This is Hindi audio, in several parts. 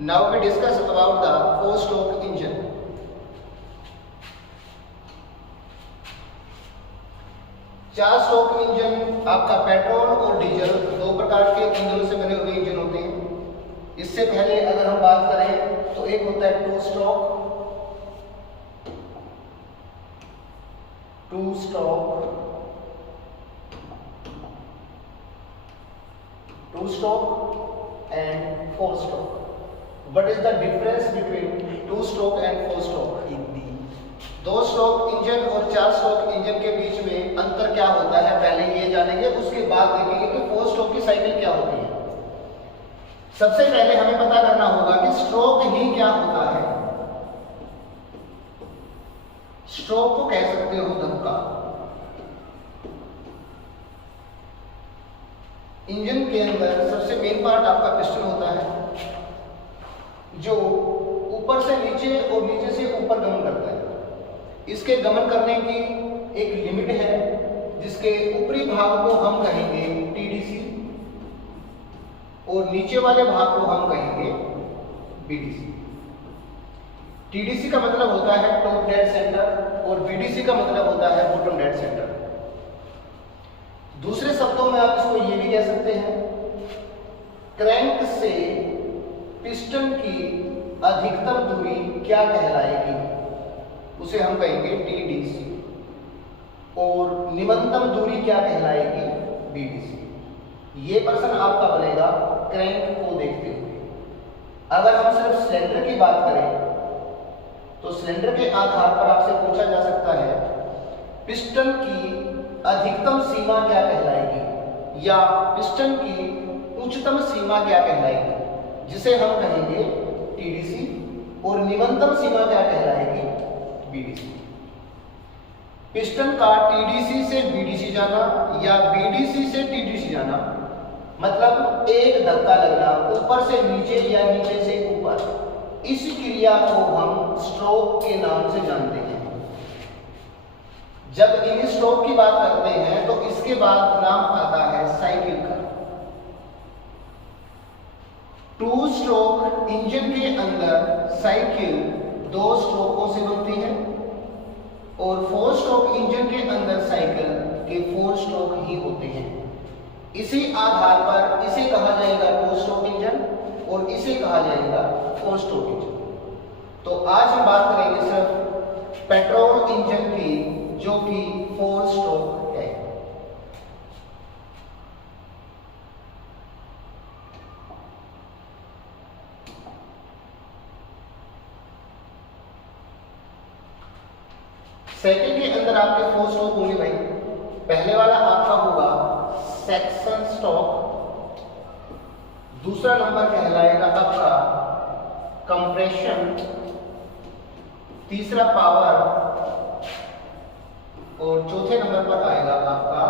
Now we discuss about the four-stroke engine. चार स्ट्रोक इंजन आपका पेट्रोल और डीजल दो प्रकार के इंजनों से बने हुए इंजन होते हैं। इससे पहले अगर हम बात करें तो एक होता है two stroke and four stroke. What is the difference between two stroke and four stroke? दो स्ट्रोक इंजन और चार स्ट्रोक इंजन के बीच में अंतर क्या होता है, पहले ये जानेंगे, उसके बाद देखेंगे कि फोर स्ट्रोक की साइकिल क्या होती है। सबसे पहले हमें पता करना होगा कि स्ट्रोक ही क्या होता है। स्ट्रोक को कह सकते हो धक्का। इंजन के अंदर सबसे मेन पार्ट आपका पिस्टन होता है जो ऊपर से नीचे और नीचे से ऊपर गमन करता है। इसके गमन करने की एक लिमिट है जिसके ऊपरी भाग को हम कहेंगे टीडीसी और नीचे वाले भाग को हम कहेंगे बीडीसी। टीडीसी का मतलब होता है टॉप डेड सेंटर और बीडीसी का मतलब होता है बॉटम डेड सेंटर। दूसरे शब्दों में आप इसको ये भी कह सकते हैं, क्रैंक से पिस्टन की अधिकतम दूरी क्या कहलाएगी, उसे हम कहेंगे टीडीसी, और निम्नतम दूरी क्या कहलाएगी, बीडीसी। ये पर्सन आपका बनेगा क्रैंक को देखते हुए। अगर हम सिर्फ सिलेंडर की बात करें तो सिलेंडर के आधार पर आपसे पूछा जा सकता है पिस्टन की अधिकतम सीमा क्या कहलाएगी या पिस्टन की उच्चतम सीमा क्या कहलाएगी, जिसे हम कहेंगे टीडीसी, और निम्नतम सीमा क्या कहलाएगी, बीडीसी। पिस्टन का टीडीसी से बीडीसी जाना या बीडीसी से टीडीसी जाना मतलब एक धक्का लगना ऊपर से नीचे या नीचे से ऊपर। इस क्रिया को हम स्ट्रोक के नाम से जानते हैं। जब इन स्ट्रोक की बात करते हैं तो इसके बाद नाम आता है साइकिल का। टू स्ट्रोक इंजन के अंदर साइकिल दो स्ट्रोकों से बनती है और फोर स्ट्रोक इंजन के अंदर साइकिल के फोर स्ट्रोक ही होते हैं। इसी आधार पर इसे कहा जाएगा टू स्ट्रोक इंजन और इसे कहा जाएगा फोर स्ट्रोक इंजन। तो आज हम बात करेंगे सिर्फ पेट्रोल इंजन की जो कि फोर स्ट्रोक है। साइकिल के अंदर आपके फोर स्ट्रोक होंगे भाई। पहले वाला आपका होगा सेक्शन स्ट्रोक, दूसरा नंबर कहलाएगा आपका कंप्रेशन, तीसरा पावर और चौथे नंबर पर आएगा आपका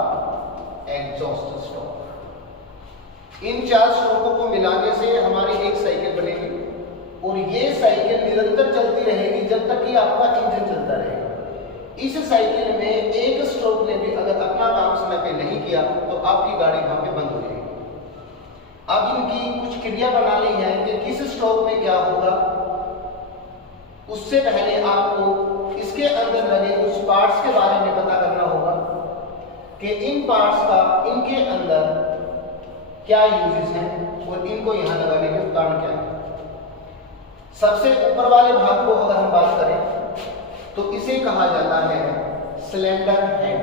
एग्जॉस्ट स्ट्रोक। इन चार स्ट्रोकों को मिलाने से हमारी एक साइकिल बनेगी और ये साइकिल निरंतर चलती रहेगी जब तक कि आपका इंजन चलता रहेगा। इस साइकिल में एक स्ट्रोक ने भी अगर अपना काम समय पे नहीं किया तो आपकी गाड़ी वहां पे बंद हो जाएगी। अब इनकी कुछ क्रिया बनानी है कि किस स्ट्रोक में क्या होगा। उससे पहले आपको इसके अंदर लगे कुछ पार्ट्स के बारे में पता करना होगा कि इन पार्ट्स का इनके अंदर क्या यूजेस हैं और इनको यहां लगाने के कारण क्या है। सबसे ऊपर वाले भाग को अगर हम बात करें तो इसे कहा जाता है सिलेंडर हेड।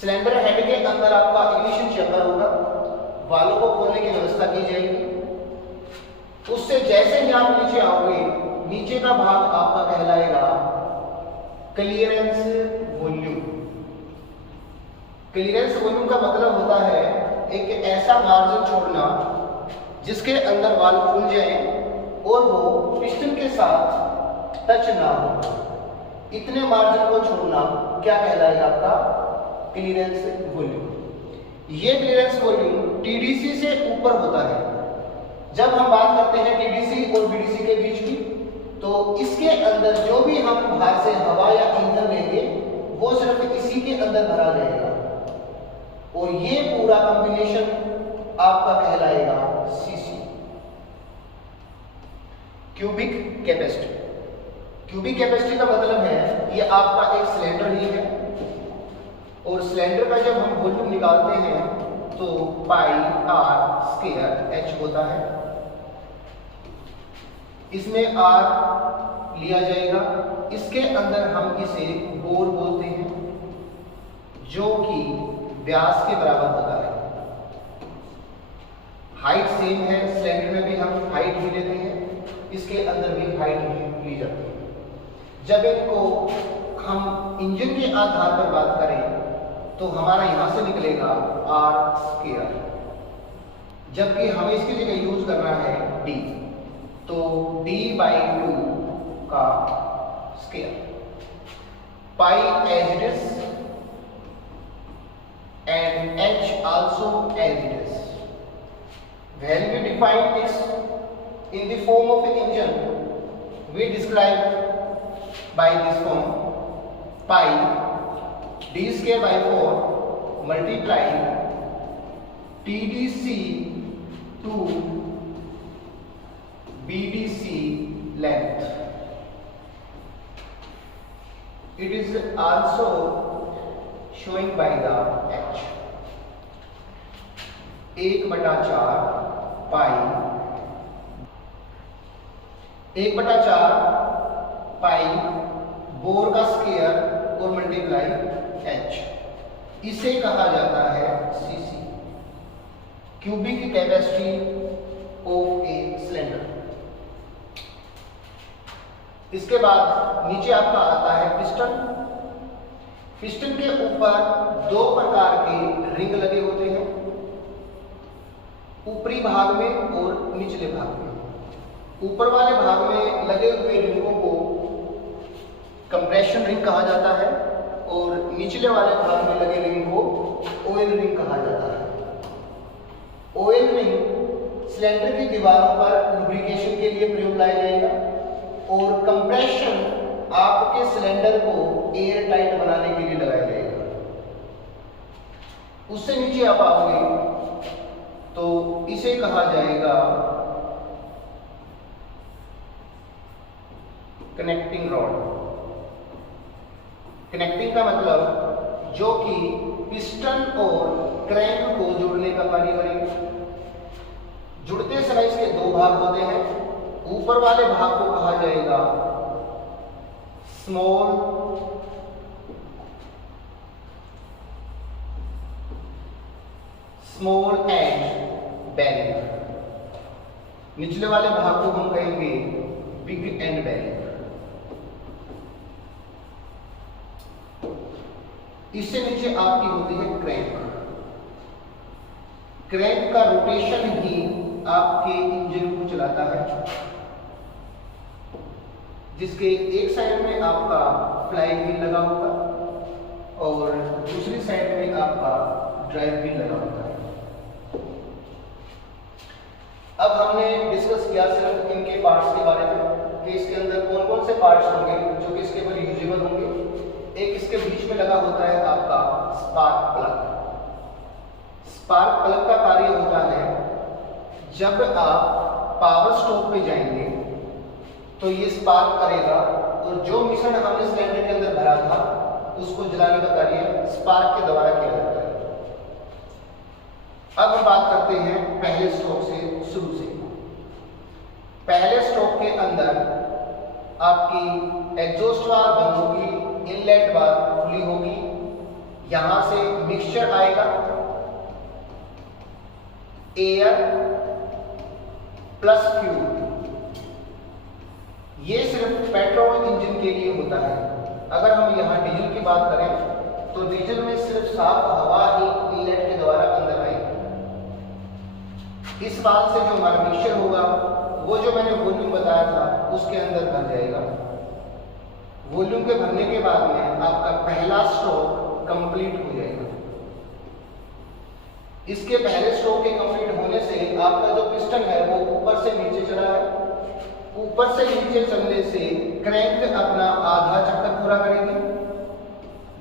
सिलेंडर हेड के अंदर आपका इग्निशन चेंबर होगा, वाल्व को खोलने की व्यवस्था की जाएगी। उससे जैसे ही आप नीचे आओगे, नीचे का भाग आपका कहलाएगा क्लियरेंस वॉल्यूम। क्लियरेंस वॉल्यूम का मतलब होता है एक ऐसा मार्जिन छोड़ना जिसके अंदर वाल्व खुल जाए और वो पिस्टन के साथ टच ना हो। इतने मार्जिन को छोड़ना क्या कहलाएगा आपका क्लियरेंस वॉल्यूम। ये क्लियरेंस वॉल्यूम टीडीसी से ऊपर होता है। जब हम बात करते हैं टीडीसी और बीडीसी के बीच की, तो इसके अंदर जो भी हम बाहर से हवा या ईंधन लेंगे वो सिर्फ इसी के अंदर भरा जाएगा और ये पूरा कॉम्बिनेशन आपका कहलाएगा क्यूबिक कैपेसिटी। क्यूबिक कैपेसिटी का मतलब है ये आपका एक सिलेंडर ही है, और सिलेंडर का जब हम वॉल्यूम निकालते हैं तो पाई आर स्क्वायर एच होता है। इसमें आर लिया जाएगा, इसके अंदर हम इसे बोर बोलते हैं, जो कि व्यास के बराबर होता है। हाइट सेम है, सिलेंडर में भी हम हाइट ही लेते हैं, इसके अंदर भी हाइट ही ली जाती है। जब इनको हम इंजन के आधार पर बात करें तो हमारा यहां से निकलेगा आर स्क्वायर, जबकि हमें इसकी जगह यूज करना है डी, तो d/2 का square, pi as it is and h also as it is. When we define this in the form of an engine, we describe by this form: pi d²/4 multiply TDC to BDC length. It is also showing by the h 1/4 pi 1/4 pi bore का स्क्वायर और मल्टीप्लाई h, इसे कहा जाता है CC, cubic capacity of a cylinder. इसके बाद नीचे आपका आता है पिस्टन। पिस्टन के ऊपर दो प्रकार के रिंग लगे होते हैं, ऊपरी भाग में और निचले भाग में। ऊपर वाले भाग में लगे हुए रिंगों को कंप्रेशन रिंग कहा जाता है, और निचले वाले भाग में लगे रिंग को ऑयल रिंग कहा जाता है। ऑयल रिंग सिलेंडर की दीवारों पर लुब्रिकेशन के लिए प्रयोग लाया जाएगा, और कंप्रेशन आपके सिलेंडर को एयर टाइट बनाने के लिए लगाया जाएगा। उससे नीचे आप आओगे तो इसे कहा जाएगा कनेक्टिंग रॉड। कनेक्टिंग का मतलब जो कि पिस्टन और क्रैंक को जोड़ने का कार्य करेगा। जुड़ते समय इसके दो भाग होते हैं, ऊपर वाले भाग को कहा जाएगा स्मॉल एंड बेरिंग, निचले वाले भाग को हम कहेंगे बिग एंड बेरिंग। इससे नीचे आपकी होती है क्रैंक। क्रैंक का रोटेशन ही आपके इंजन को चलाता है, जिसके एक साइड में आपका फ्लाई व्हील लगा होगा और दूसरी साइड में आपका ड्राइव व्हील लगा होता है। अब हमने डिस्कस किया सिर्फ इनके पार्ट्स के बारे में कि इसके अंदर कौन कौन से पार्ट्स होंगे जो कि इसके ऊपर यूजेबल होंगे। एक इसके बीच में लगा होता है आपका स्पार्क प्लग। स्पार्क प्लग का कार्य होता है जब आप पावर स्टोव पे जाएंगे तो ये स्पार्क करेगा, और जो मिश्रण हमने सिलेंडर के अंदर भरा था उसको जलाने का कार्य स्पार्क के द्वारा किया जाता है। अब हम बात करते हैं पहले स्ट्रोक से शुरू से। पहले स्ट्रोक के अंदर आपकी एग्जॉस्ट वाल्व बंद होगी, इनलेट वाल्व खुली होगी, यहां से मिक्सचर आएगा, एयर प्लस फ्यूल। ये सिर्फ पेट्रोल इंजन के लिए होता है। अगर हम यहाँ डीजल की बात करें तो डीजल में सिर्फ साफ हवा ही इनलेट के द्वारा अंदर आएगी। इस बात से जो हमारा मिक्सचर होगा वो जो मैंने वॉल्यूम बताया था उसके अंदर भर जाएगा। वॉल्यूम के भरने के बाद में आपका पहला स्ट्रोक कंप्लीट हो जाएगा। इसके पहले स्ट्रोक के कंप्लीट होने से आपका जो पिस्टन है वो ऊपर से नीचे चला है। ऊपर से नीचे चलने से क्रैंक अपना आधा चक्कर पूरा करेगी,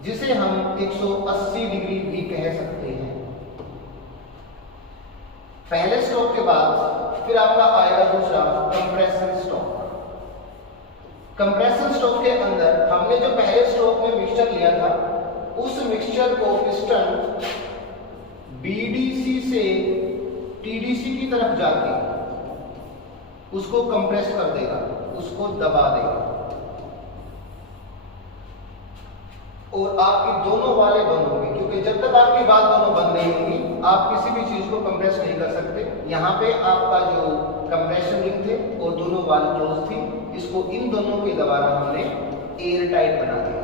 जिसे हम 180 डिग्री भी कह सकते हैं। पहले स्ट्रोक के बाद फिर आपका आएगा दूसरा कंप्रेसर स्ट्रोक। कंप्रेशन स्ट्रोक के अंदर हमने जो पहले स्ट्रोक में मिक्सचर लिया था, उस मिक्सचर को पिस्टन बीडीसी से टीडीसी की तरफ जाके उसको कंप्रेस कर देगा, उसको दबा देगा और आपकी दोनों वाले बंद होंगी, क्योंकि जब तक आपकी बात दोनों बंद नहीं होंगी आप किसी भी चीज को कंप्रेस नहीं कर सकते। यहाँ पे आपका जो कंप्रेशन रिंग थे और दोनों वाल क्लोज थी, इसको इन दोनों के द्वारा हमने एयर टाइट बना दिया,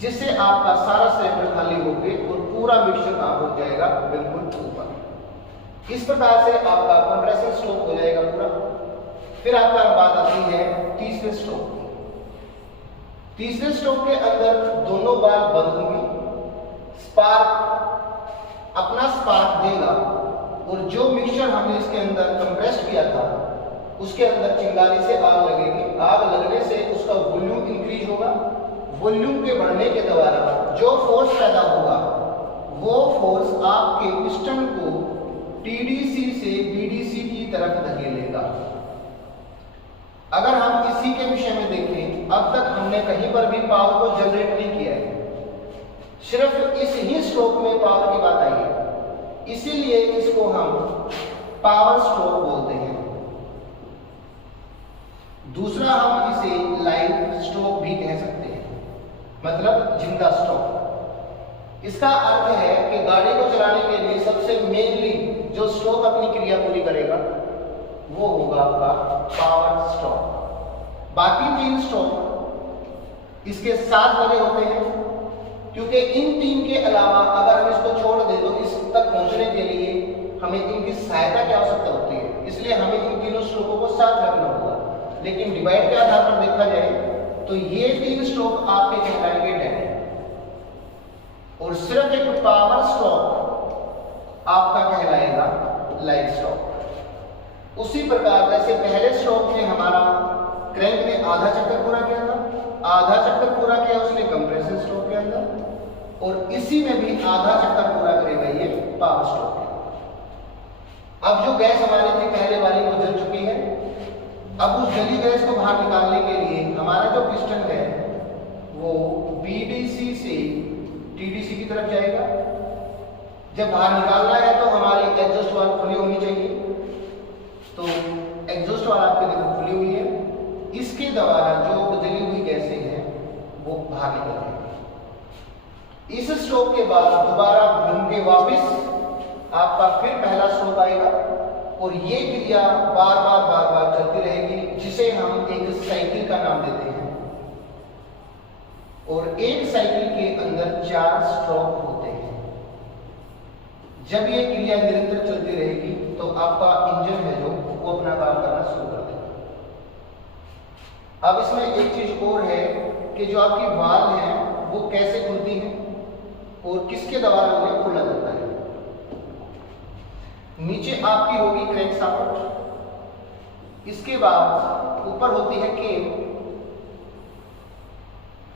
जिससे आपका सारा सिलेंडर खाली होके और पूरा मिक्सचर कहां हो जाएगा, बिल्कुल ऊपर। इस प्रकार से आपका कंप्रेशन स्ट्रोक हो जाएगा पूरा। फिर आपका बात आती है तीसरे स्ट्रोक। तीसरे स्ट्रोक के अंदर दोनों बार बंद होंगी, स्पार्क अपना स्पार्क देगा और जो मिक्सचर हमने इसके अंदर कंप्रेस किया था उसके अंदर चिंगारी से आग लगेगी। आग लगने से उसका वॉल्यूम इंक्रीज होगा। वॉल्यूम के बढ़ने के द्वारा जो फोर्स पैदा होगा वो फोर्स आपके पिस्टन को टीडीसी से बीडीसी की तरफ धकेलेगा। अगर हम इसी के विषय में देखें, अब तक हमने कहीं पर भी पावर को जनरेट नहीं किया है, सिर्फ इस ही स्ट्रोक में पावर की बात आई है, इसीलिए इसको हम पावर स्ट्रोक बोलते हैं। दूसरा हम इसे लाइफ स्ट्रोक भी कह सकते हैं, मतलब जिंदा स्ट्रोक। इसका अर्थ है कि गाड़ी को चलाने के लिए सबसे मेनली जो स्ट्रोक अपनी क्रिया पूरी करेगा वो होगा आपका पावर स्ट्रोक। बाकी तीन स्ट्रोक इसके साथ लगे होते हैं, क्योंकि इन तीन के अलावा अगर हम इसको छोड़ दें तो इस तक पहुंचने के लिए हमें इनकी सहायता की आवश्यकता होती है, इसलिए हमें इन तीनों स्ट्रोकों को साथ रखना होगा। लेकिन डिवाइड के आधार पर देखा जाए तो ये तीन स्ट्रोक आपके कहलाएंगे डेड, और सिर्फ एक पावर स्ट्रोक आपका कहलाएगा लाइफ स्ट्रोक। उसी प्रकार जैसे पहले स्ट्रोक में हमारा क्रैंक ने आधा चक्कर पूरा किया था, आधा चक्कर पूरा किया उसने कंप्रेशन स्ट्रोक के अंदर, और इसी में भी आधा चक्कर पूरा करेगा ये पावर स्ट्रोक। अब जो गैस हमारी थी पहले वाली वो जल चुकी है, अब उस जली गैस को बाहर निकालने के लिए हमारा जो पिस्टन है वो बीडीसी से टीडीसी की तरफ जाएगा। जब बाहर निकालना है तो हमारी एग्जॉस्ट वाल्व खुली होनी चाहिए, तो एग्जॉस्ट वाल्व आपकी देखो खुली हुई है, इसके द्वारा जो जली हुई गैसें हैं वो बाहर निकल जाएंगी। इस स्ट्रोक के बाद दोबारा घूम के वापस आपका फिर पहला स्ट्रोक आएगा और ये क्रिया बार बार चलती रहेगी, जिसे हम एक साइकिल का नाम देते हैं। और एक साइकिल के अंदर 4 स्ट्रोक होते हैं। जब ये क्रिया निरंतर चलती रहेगी तो आपका इंजन है जो वो अपना काम करना शुरू कर देगा। अब इसमें एक चीज और है कि जो आपकी वाल्व है वो कैसे खुलती है और किसके द्वारा उन्हें खोला जाता है। नीचे आपकी होगी क्रैंक शाफ्ट, इसके बाद ऊपर होती है केम।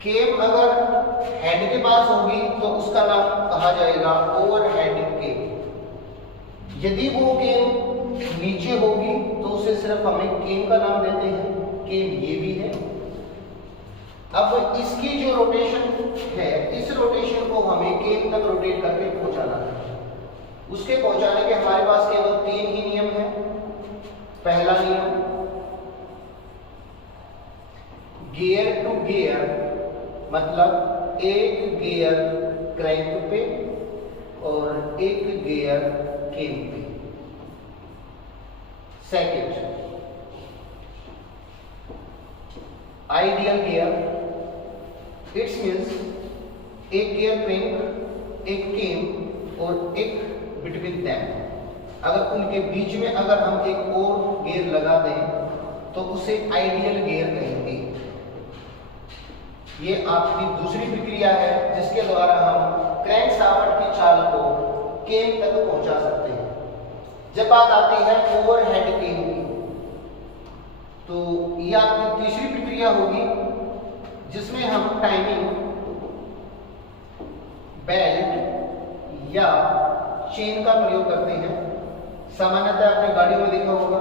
केम अगर हेड के पास होगी तो उसका नाम कहा जाएगा ओवरहेड केम। यदि वो केम नीचे होगी तो उसे सिर्फ हमें केम का नाम देते हैं, केम ये भी है। अब इसकी जो रोटेशन है, इस रोटेशन को हमें केम तक रोटेट करके पहुंचाना है। उसके पहुंचाने के हमारे पास केवल 3 ही नियम है। पहला नियम गियर टू गियर, मतलब एक गियर क्रैंक पे और एक गियर केम पे। Second ideal gear, it's means एक गियर क्रैंक, एक केम और एक बिटवीन देम। अगर उनके बीच में अगर हम एक और गियर लगा दें तो उसे आइडियल गियर कहेंगे। ये आपकी दूसरी प्रक्रिया है जिसके द्वारा हम क्रैंक शाफ्ट की चाल को केम तक पहुंचा सकते हैं। जब बात आती है ओवरहेड केम की, तो ये आपकी तीसरी प्रक्रिया होगी जिसमें हम टाइमिंग, बेल्ट या चेन का प्रयोग करते हैं। सामान्यतः आपने गाड़ियों में देखा होगा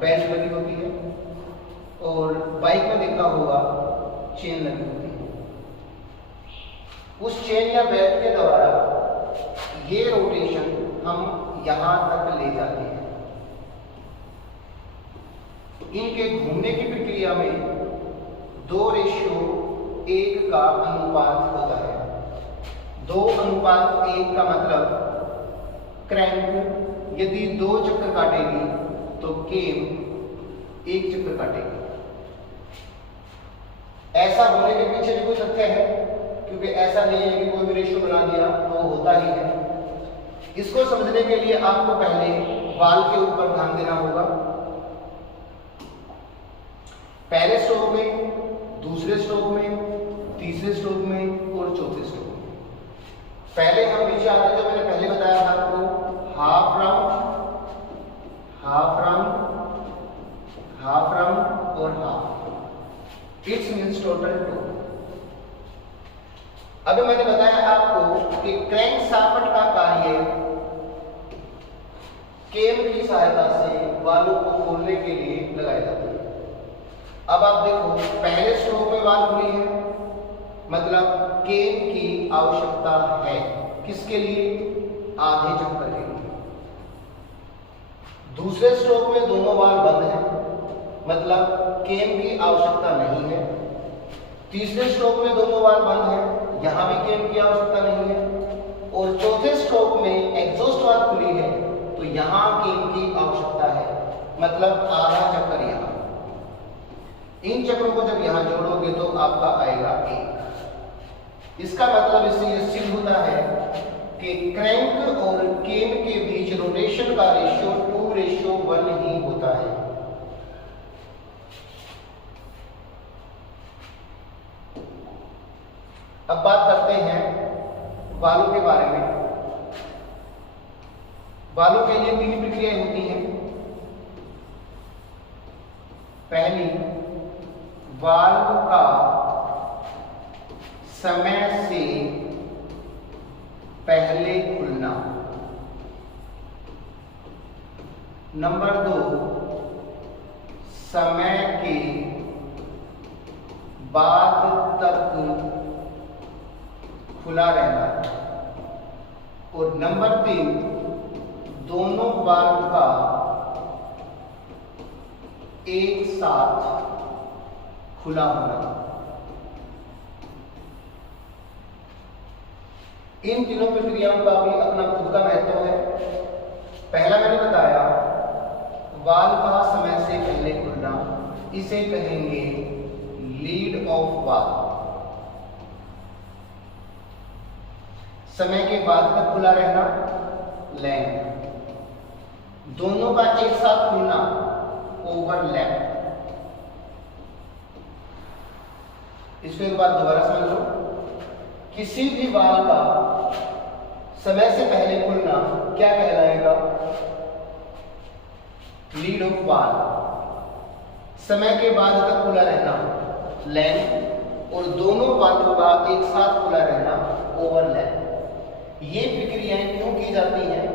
बेल्ट लगी होती है, और बाइक में देखा होगा चेन लगी होती है। उस चेन या बेल्ट के द्वारा ये रोटेशन हम यहां तक ले जाते हैं। इनके घूमने की प्रक्रिया में 2:1 का अनुपात होता है। 2:1 का मतलब क्रैंक यदि 2 चक्कर काटेगी तो केम 1 चक्कर काटेगी। ऐसा होने के पीछे भी कोई तथ्य है, क्योंकि ऐसा नहीं है कि कोई भी रेशियो बना दिया तो होता ही है। इसको समझने के लिए आपको पहले वाल के ऊपर ध्यान देना होगा। पहले स्ट्रोक में, दूसरे स्ट्रोक में, तीसरे स्ट्रोक में और चौथे स्ट्रोक में। पहले हम नीचे आते, जो मैंने पहले बताया था आपको, half round, half round, half round और हाफ। It's means total 2। अभी मैंने बताया आपको कि क्रैंक शाफ्ट का कार्य केम की सहायता से वालों को खोलने के लिए लगाया जाता है। अब आप देखो, पहले स्ट्रोक में वाल खुली है, मतलब केम की आवश्यकता है। किसके लिए? आधे चक्कर के लिए। दूसरे स्ट्रोक में दोनों वाल बंद हैं, मतलब केम की आवश्यकता नहीं है। तीसरे स्ट्रोक में दोनों वाल बंद हैं, यहां भी केम की आवश्यकता नहीं है। और चौथे स्ट्रोक में एग्जॉस्ट वाल खुली है, तो यहां केम की आवश्यकता है, मतलब आधा चक्कर यहां। इन चक्रों को जब यहां जोड़ोगे तो आपका आएगा 1। इसका मतलब इससे यह सिद्ध होता है कि क्रैंक और केम के बीच रोटेशन का रेशियो 2:1 ही होता है। अब बात करते हैं वालों के बारे में। वालों के लिए 3 प्रक्रियाएं होती हैं। पहली, वाल्व का समय से पहले खुलना। नंबर 2, समय के बाद तक खुला रहना। और नंबर 3, दोनों वाल्व का एक साथ खुला होना। इन तीनों प्रक्रियाओं का भी अपना खुद का महत्व है। पहला मैंने बताया, वाल्व का समय से पहले खुलना, इसे कहेंगे लीड ऑफ वाल्व। समय के बाद तक खुला रहना, लैंप। दोनों का एक साथ खुलना, ओवरलैप। इसको एक बार दोबारा समझ लो। किसी भी वाल्व का समय से पहले खुलना क्या कहलाएगा? Lead of valve. समय के बाद तक खुला रहना, लैंप। और दोनों वाल्वों का एक साथ खुला रहना, ओवरलैप। ये प्रक्रियाएं क्यों की जाती हैं?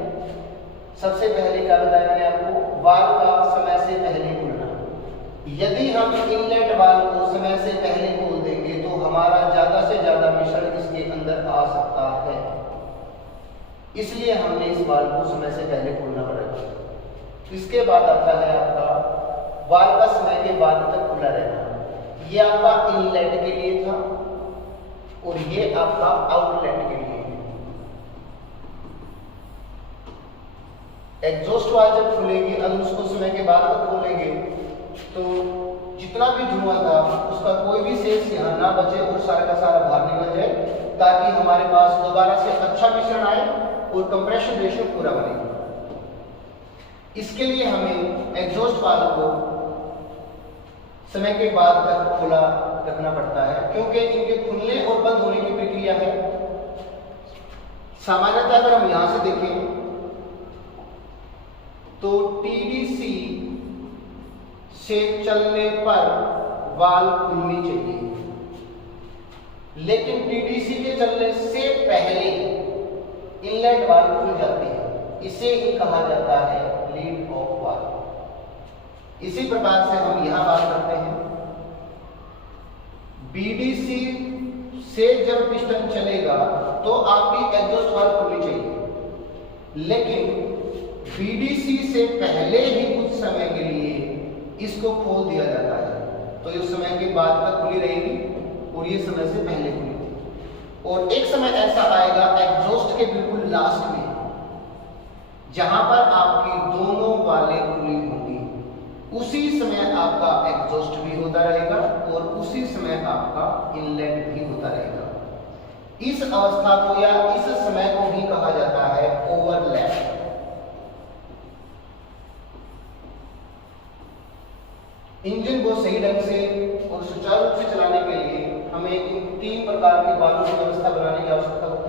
सबसे पहले क्या बताया मैंने आपको? वाल्व का समय से पहले खुलना। यदि हम इनलेट वाल्व को समय से पहले खोल देंगे तो हमारा ज्यादा से ज्यादा मिश्रण इसके अंदर आ सकता है। इसलिए हमने इस वाल्व को समय से पहले खोलना पड़ेगा। इसके बाद आता है आपका वाल्व का समय के बाद तक खुला रहना। ये आपका इनलेट के लिए था और ये आपका आउटलेट के लिए। एग्जॉस्ट वाल्व जब खुलेगी, अगर उसको समय के बाद तक खोलेंगे तो जितना भी धुआं था उसका कोई भी शेष यहाँ ना बचे और सारा का सारा बाहर निकल जाए, ताकि हमारे पास दोबारा से अच्छा मिश्रण आए और कंप्रेशन रेशियो पूरा बने। इसके लिए हमें एग्जॉस्ट वाल्व को समय के बाद तक खुला रखना पड़ता है, क्योंकि इनके खुलने और बंद होने की प्रक्रिया है। सामान्यतः अगर हम यहां से देखें तो टीडीसी से चलने पर वाल्व खुलनी चाहिए, लेकिन टीडीसी के चलने से पहले इनलेट वाल्व खुल जाती है। इसे ही कहा जाता है लीड ऑफ वाल्व। इसी प्रकार से हम यहां बात करते हैं, बीडीसी से जब पिस्टन चलेगा तो आपकी एग्जॉस्ट वाल्व खुलनी चाहिए, लेकिन बीडीसी से पहले ही कुछ समय के लिए इसको खोल दिया जाता है, तो इस समय के बाद तक खुली रहेगी और ये समय से पहले खुली थी। और एक समय ऐसा आएगा एग्जॉस्ट के बिल्कुल लास्ट में, जहां पर आपकी दोनों वाले खुली होंगी, उसी समय आपका एग्जॉस्ट भी होता रहेगा और उसी समय आपका इनलेट भी होता रहेगा। इस अवस्था को या इस समय को भी कहा जाता है ओवरलैप। इंजन को सही ढंग से और सुचारू रूप से चलाने के लिए हमें इन 3 प्रकार के वाल्व की व्यवस्था बनाने की आवश्यकता